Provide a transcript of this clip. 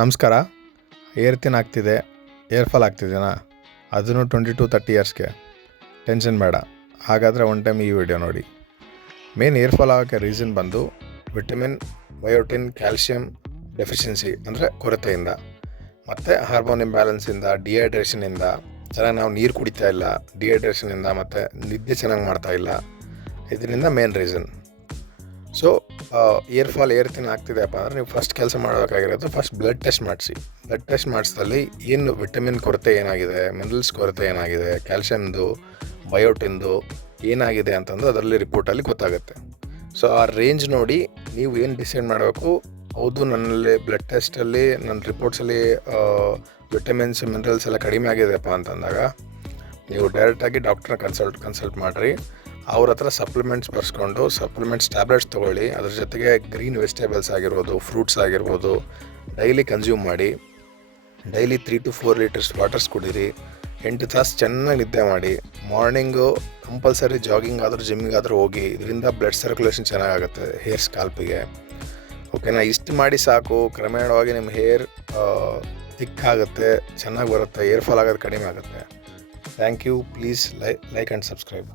ನಮಸ್ಕಾರ. Air thin ಆಗ್ತಿದೆ, hair fall ಆಗ್ತಿದೆಯಾ? ಅದನ್ನು 22-30 ಇಯರ್ಸ್ಗೆ ಟೆನ್ಷನ್ ಬೇಡ. ಹಾಗಾದರೆ ಒನ್ ಟೈಮ್ ಈ ವಿಡಿಯೋ ನೋಡಿ. ಮೇನ್ ಏರ್ ಫಾಲ್ ಆಗೋಕ್ಕೆ ರೀಸನ್ ಬಂದು ವಿಟಮಿನ್, ಬಯೋಟಿನ್, ಕ್ಯಾಲ್ಶಿಯಂ ಡೆಫಿಷಿಯನ್ಸಿ ಅಂದರೆ ಕೊರತೆಯಿಂದ, ಮತ್ತು ಹಾರ್ಮೋನ್ ಇಂಬ್ಯಾಲೆನ್ಸಿಂದ, ಡಿಹೈಡ್ರೇಷನಿಂದ, ಚೆನ್ನಾಗಿ ನಾವು ನೀರು ಕುಡಿತಾ ಇಲ್ಲ, ಡಿಹೈಡ್ರೇಷನಿಂದ, ಮತ್ತು ನಿದ್ದೆ ಚೆನ್ನಾಗಿ ಮಾಡ್ತಾಯಿಲ್ಲ. ಇದರಿಂದ main reason. So hair fall hair thin ಆಗ್ತಿದೆಯಪ್ಪ ಅಂದರೆ ನೀವು ಫಸ್ಟ್ ಕೆಲಸ ಮಾಡಬೇಕಾಗಿರೋದು ಫಸ್ಟ್ ಬ್ಲಡ್ ಟೆಸ್ಟ್ ಮಾಡಿಸಿ. ಬ್ಲಡ್ ಟೆಸ್ಟ್ ಮಾಡಿಸಿದಲ್ಲಿ ಏನು ವಿಟಮಿನ್ ಕೊರತೆ ಏನಾಗಿದೆ, ಮಿನರಲ್ಸ್ ಕೊರತೆ ಏನಾಗಿದೆ, ಕ್ಯಾಲ್ಶಿಯಮ್ದು, ಬಯೋಟಿನ್ದು ಏನಾಗಿದೆ ಅಂತಂದು ಅದರಲ್ಲಿ ರಿಪೋರ್ಟಲ್ಲಿ ಗೊತ್ತಾಗುತ್ತೆ. ಸೊ ಆ ರೇಂಜ್ ನೋಡಿ ನೀವು ಏನು ಡಿಸೈಡ್ ಮಾಡಬೇಕು. ಹೌದು, ನನ್ನಲ್ಲಿ ಬ್ಲಡ್ ಟೆಸ್ಟಲ್ಲಿ ನನ್ನ ರಿಪೋರ್ಟ್ಸಲ್ಲಿ ವಿಟಮಿನ್ಸ್, ಮಿನರಲ್ಸ್ ಎಲ್ಲ ಕಡಿಮೆ ಆಗಿದೆಯಪ್ಪ ಅಂತಂದಾಗ ನೀವು ಡೈರೆಕ್ಟಾಗಿ ಡಾಕ್ಟ್ರನ್ನ ಕನ್ಸಲ್ಟ್ ಮಾಡಿರಿ. ಅವ್ರ ಹತ್ರ ಸಪ್ಲಿಮೆಂಟ್ಸ್ ಬರ್ಸ್ಕೊಂಡು ಸಪ್ಲಿಮೆಂಟ್ಸ್ ಟ್ಯಾಬ್ಲೆಟ್ಸ್ ತೊಗೊಳ್ಳಿ. ಅದ್ರ ಜೊತೆಗೆ ಗ್ರೀನ್ ವೆಜಿಟೇಬಲ್ಸ್ ಆಗಿರ್ಬೋದು, ಫ್ರೂಟ್ಸ್ ಆಗಿರ್ಬೋದು ಡೈಲಿ ಕನ್ಸ್ಯೂಮ್ ಮಾಡಿ. ಡೈಲಿ 3 to 4 ಲೀಟರ್ಸ್ ವಾಟರ್ಸ್ ಕುಡೀರಿ. 8 ತಾಸು ಚೆನ್ನಾಗಿ ನಿದ್ದೆ ಮಾಡಿ. ಮಾರ್ನಿಂಗು ಕಂಪಲ್ಸರಿ ಜಾಗಿಂಗ್ ಆದರೂ ಜಿಮ್ಮಿಗಾದರೂ ಹೋಗಿ. ಇದರಿಂದ ಬ್ಲಡ್ ಸರ್ಕ್ಯುಲೇಷನ್ ಚೆನ್ನಾಗಾಗುತ್ತೆ ಹೇರ್ ಸ್ಕಾಲ್ಪಿಗೆ. ಓಕೆನಾ? ಇಷ್ಟು ಮಾಡಿ ಸಾಕು. ಕ್ರಮೇಣವಾಗಿ ನಿಮ್ಮ ಹೇರ್ ಥಿಕ್ಕಾಗುತ್ತೆ, ಚೆನ್ನಾಗಿ ಬರುತ್ತೆ, ಏರ್ ಫಾಲ್ ಆಗೋದು ಕಡಿಮೆ ಆಗುತ್ತೆ. Thank you. Please like and subscribe.